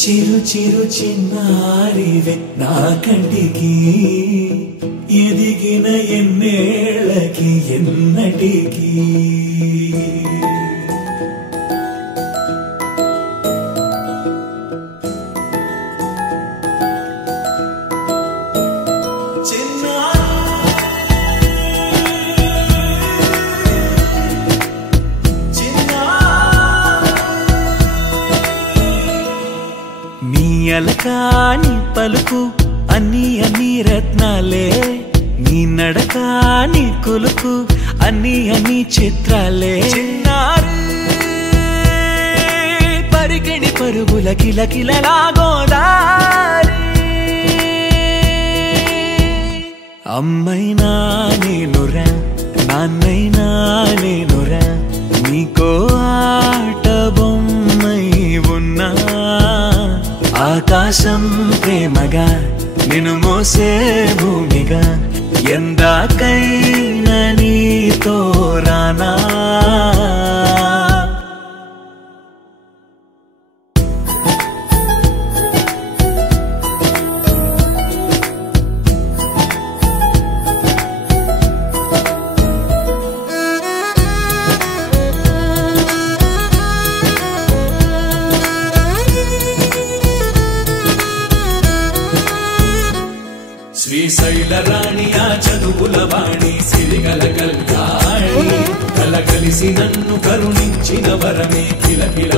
చిరు చిరు చిన్నారివే నా కంటికి ఎదిగిన ఎన్నేళ్ళకి ఎన్నటికి అలకాని పలుకు అన్ని అన్ని రత్నాలే నీ నడకాని కులుకు అన్ని అన్ని చిత్రాలే చిన్నారు పరికిణి పరుగుల కిలకిలలాగోదారి అమ్మైనా నేనురా నాన్నైనా నేనురా నీకో ఆట బొమ్మై ఉన్నా ఆకాశం ప్రేమగా నిన్ను మోసే భూమిగా ఎందాకైనా నీతో రానా శ్రీశైల రాణి ఆ చదువుల వాణి సిరిగల కళ్యాణి కలగలిసి నన్ను కరుణించిన వరమే కిలకిల